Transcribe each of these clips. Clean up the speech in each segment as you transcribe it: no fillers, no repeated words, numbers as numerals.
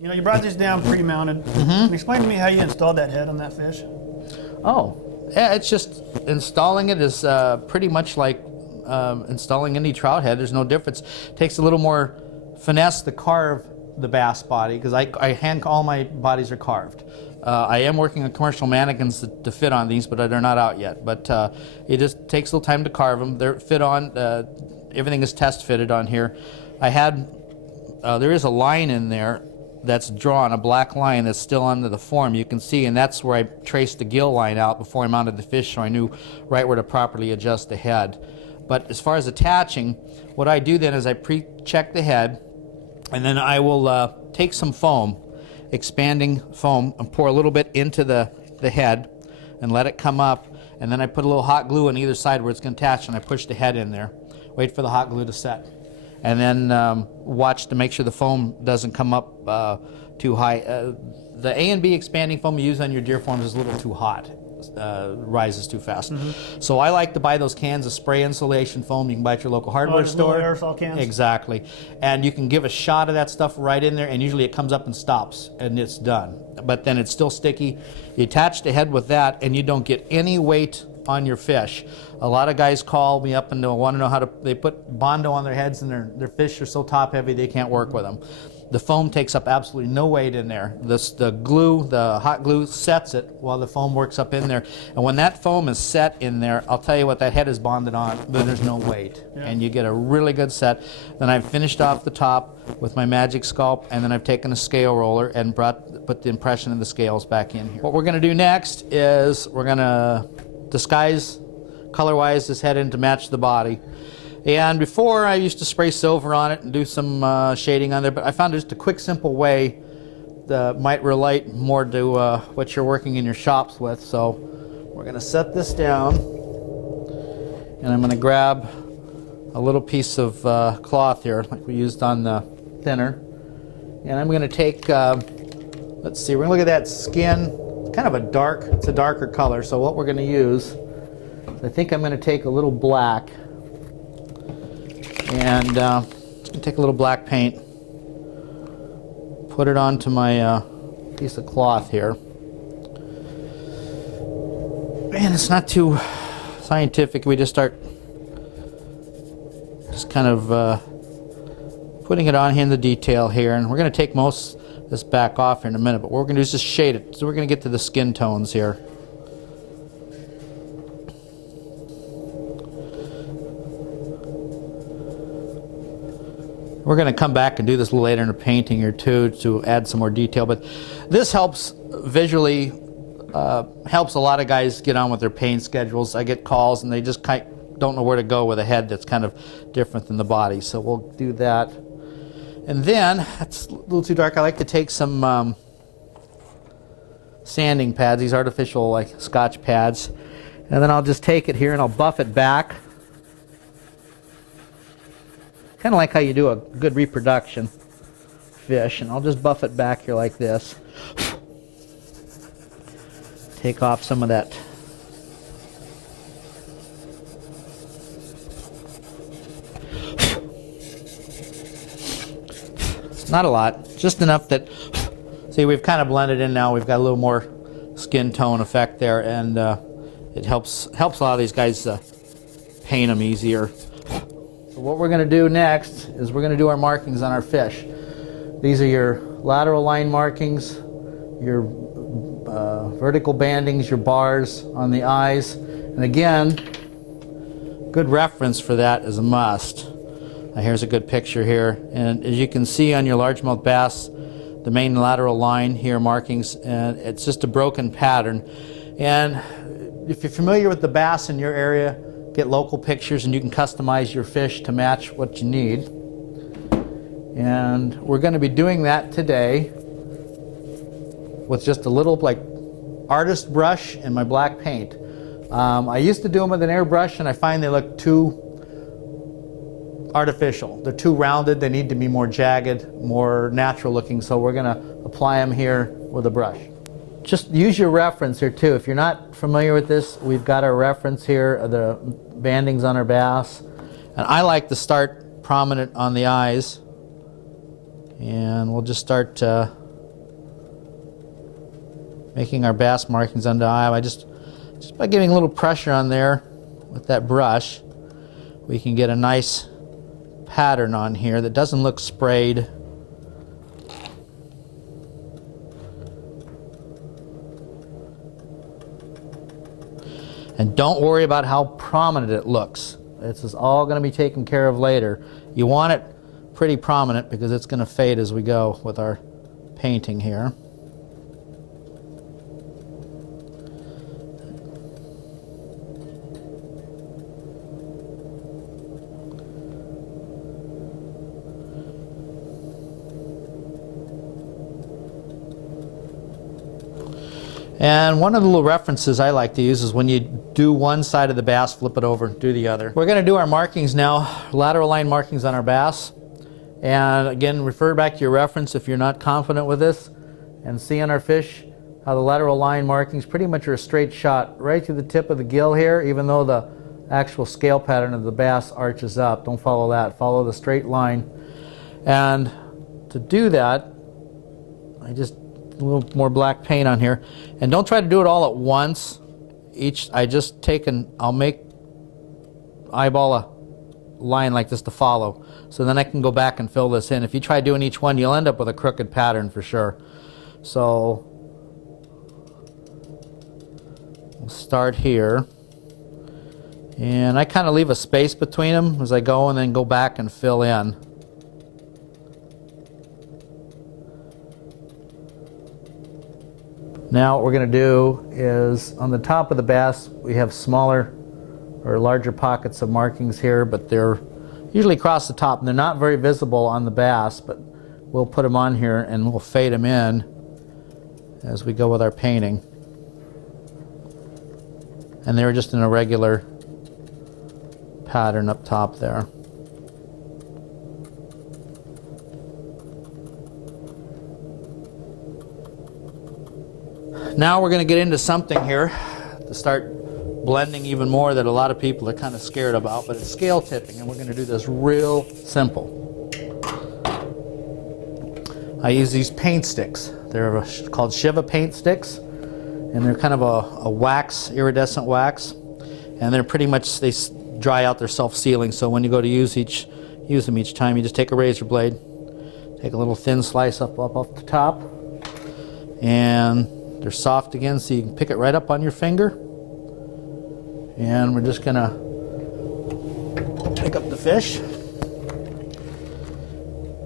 You know, you brought this down pre-mounted. Explain to me how you installed that head on that fish. Oh, yeah, it's just installing it is pretty much like installing any trout head. There's no difference. It takes a little more finesse to carve the bass body, because all my bodies are carved. I am working on commercial mannequins to fit on these, but they're not out yet. But it just takes a little time to carve them. They're fit on. Everything is test fitted on here. There is a line in there that's drawn, a black line that's still under the form, you can see, and that's where I traced the gill line out before I mounted the fish, so I knew right where to properly adjust the head. But as far as attaching, what I do then is I pre-check the head, and then I will take some foam, expanding foam, and pour a little bit into the head and let it come up, and then I put a little hot glue on either side where it's going to attach, and I push the head in there, wait for the hot glue to set, and then watch to make sure the foam doesn't come up too high. The A and B expanding foam you use on your deer forms is a little too hot. Rises too fast. So I like to buy those cans of spray insulation foam you can buy at your local hardware store. Aerosol cans? Exactly. And you can give a shot of that stuff right in there, and usually it comes up and stops, and it's done. But then it's still sticky. You attach the head with that, and you don't get any weight on your fish. A lot of guys call me up and they'll want to know how they put Bondo on their heads, and their fish are so top heavy they can't work with them. The foam takes up absolutely no weight in there. The hot glue sets it while the foam works up in there. And when that foam is set in there, I'll tell you what, that head is bonded on, but there's no weight. Yeah. And you get a really good set. Then I've finished off the top with my magic sculpt, and then I've taken a scale roller and put the impression of the scales back in here. What we're going to do next is we're going to disguise color-wise this head in to match the body. And before, I used to spray silver on it and do some shading on there, but I found just a quick, simple way that might relate more to what you're working in your shops with. So we're going to set this down, and I'm going to grab a little piece of cloth here, like we used on the thinner, and I'm going to take, let's see, we're going to look at that skin, kind of it's a darker color, so what we're going to use, I think I'm going to take a little black, and just going to take a little black paint, put it onto my piece of cloth here. And it's not too scientific. We just kind of putting it on here in the detail here, and we're going to take most of this back off here in a minute, but what we're going to do is just shade it. So we're going to get to the skin tones here. We're going to come back and do this a little later in a painting or two to add some more detail, but this helps visually, helps a lot of guys get on with their paint schedules. I get calls and they just don't know where to go with a head that's kind of different than the body, so we'll do that. And then, that's a little too dark, I like to take some sanding pads, these artificial like Scotch pads, and then I'll just take it here and I'll buff it back. Kind of like how you do a good reproduction fish, and I'll just buff it back here like this. Take off some of that not a lot, just enough that, see, we've kind of blended in now, we've got a little more skin tone effect there, and it helps a lot of these guys paint them easier. So what we're going to do next is we're going to do our markings on our fish. These are your lateral line markings, your vertical bandings, your bars on the eyes, and again, good reference for that is a must. Here's a good picture here, and as you can see on your largemouth bass, the main lateral line here markings, and it's just a broken pattern. And if you're familiar with the bass in your area, get local pictures and you can customize your fish to match what you need. And we're going to be doing that today with just a little like artist brush and my black paint. I used to do them with an airbrush, and I find they look too artificial. They're too rounded, they need to be more jagged, more natural looking, so we're going to apply them here with a brush. Just use your reference here too. If you're not familiar with this, we've got our reference here, the bandings on our bass. And I like to start prominent on the eyes. And we'll just start making our bass markings on the eye. Just by giving a little pressure on there with that brush, we can get a nice pattern on here that doesn't look sprayed. And don't worry about how prominent it looks. This is all going to be taken care of later. You want it pretty prominent because it's going to fade as we go with our painting here. And one of the little references I like to use is when you do one side of the bass, flip it over, do the other. We're going to do our markings now, lateral line markings on our bass. And again, refer back to your reference if you're not confident with this, and see on our fish how the lateral line markings pretty much are a straight shot right to the tip of the gill here, even though the actual scale pattern of the bass arches up. Don't follow that, follow the straight line. And to do that, a little more black paint on here, and don't try to do it all at once. I'll make eyeball a line like this to follow, so then I can go back and fill this in. If you try doing each one, you'll end up with a crooked pattern for sure. So we'll start here, and I kind of leave a space between them as I go, and then go back and fill in. Now what we're going to do is on the top of the bass we have smaller or larger pockets of markings here, but they're usually across the top and they're not very visible on the bass, but we'll put them on here and we'll fade them in as we go with our painting. And they were just in a regular pattern up top there. Now we're going to get into something here to start blending even more that a lot of people are kind of scared about, but it's scale tipping, and we're going to do this real simple. I use these paint sticks. They're called Shiva paint sticks, and they're kind of a wax, iridescent wax, and they're pretty much, they dry out, they're self-sealing, so when you go to use them each time, you just take a razor blade, take a little thin slice up off the top, and they're soft again, so you can pick it right up on your finger. And we're just going to pick up the fish.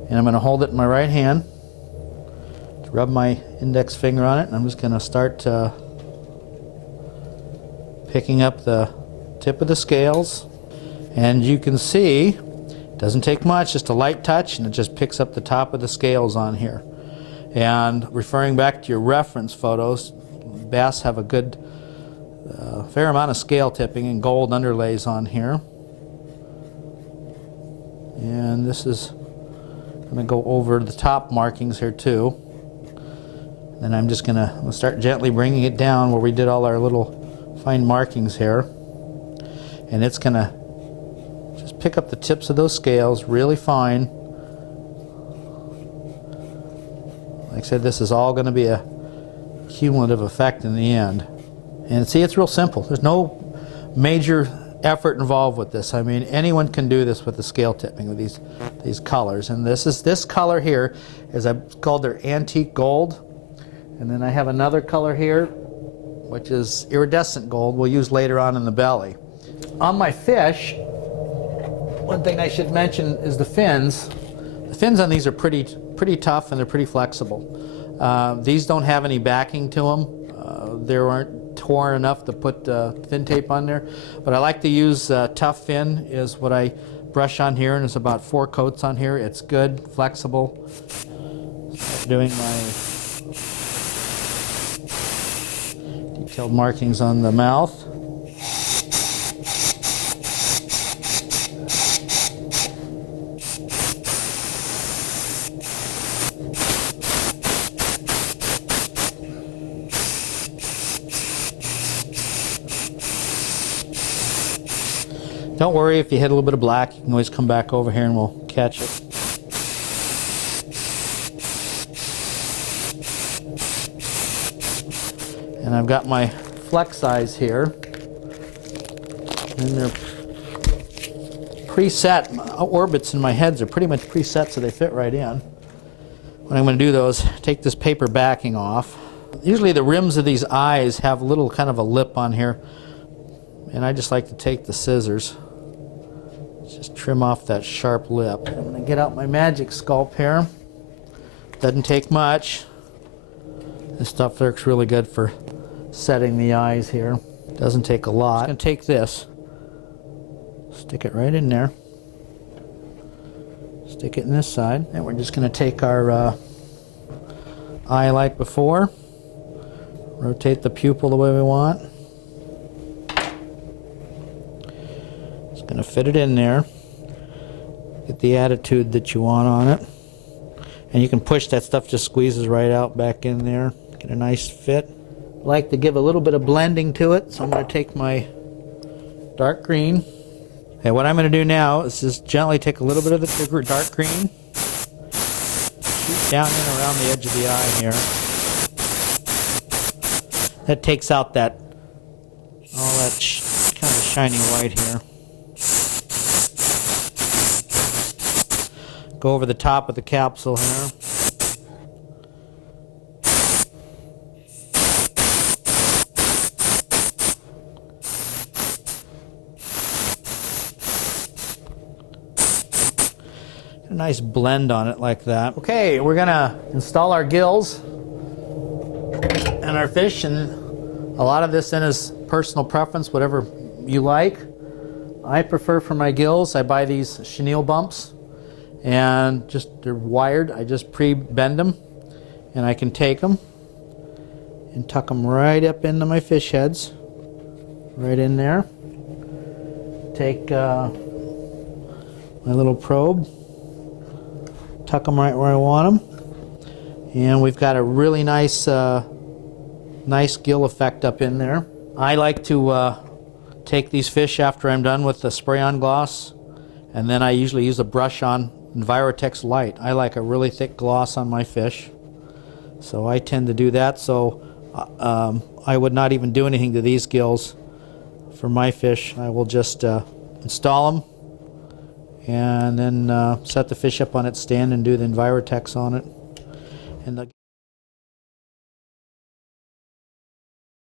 And I'm going to hold it in my right hand, rub my index finger on it, and I'm just going to start picking up the tip of the scales. And you can see, it doesn't take much, just a light touch, and it just picks up the top of the scales on here. And referring back to your reference photos, bass have a good fair amount of scale tipping and gold underlays on here. And this is going to go over the top markings here too. And I'm just going to start gently bringing it down where we did all our little fine markings here. And it's going to just pick up the tips of those scales really fine. Like I said, this is all going to be a cumulative effect in the end. And see, it's real simple. There's no major effort involved with this. I mean, anyone can do this with the scale tipping with these colors. And this color here is called their antique gold. And then I have another color here, which is iridescent gold we'll use later on in the belly. On my fish, one thing I should mention is the fins. The fins on these are pretty tough and they're pretty flexible. These don't have any backing to them. They aren't torn enough to put fin tape on there. But I like to use tough fin is what I brush on here, and it's about 4 coats on here. It's good, flexible. Start doing my detailed markings on the mouth. Don't worry if you hit a little bit of black, you can always come back over here and we'll catch it. And I've got my flex eyes here. And they're preset. Orbits in my heads are pretty much preset so they fit right in. What I'm going to do though is take this paper backing off. Usually the rims of these eyes have a little kind of a lip on here. And I just like to take the scissors. Just trim off that sharp lip. I'm going to get out my magic sculpt here. Doesn't take much. This stuff works really good for setting the eyes here. Doesn't take a lot. I'm going to take this, stick it right in there, stick it in this side, and we're just going to take our eye like before, rotate the pupil the way we want. Just going to fit it in there, get the attitude that you want on it, and you can push that stuff, just squeezes right out back in there, get a nice fit. I like to give a little bit of blending to it, so I'm going to take my dark green. Okay, what I'm going to do now is just gently take a little bit of the dark green, shoot down and around the edge of the eye here. That takes out all that kind of shiny white here. Go over the top of the capsule here. A nice blend on it like that. Okay, we're gonna install our gills and our fish, and a lot of this then is personal preference, whatever you like. I prefer for my gills, I buy these chenille bumps, and they're wired. I just pre-bend them, and I can take them and tuck them right up into my fish heads, right in there. Take my little probe, tuck them right where I want them, and we've got a really nice gill effect up in there. I like to take these fish after I'm done with the spray-on gloss, and then I usually use a brush on Envirotex Light. I like a really thick gloss on my fish, so I tend to do that. So I would not even do anything to these gills for my fish. I will just install them and then set the fish up on its stand and do the Envirotex on it. And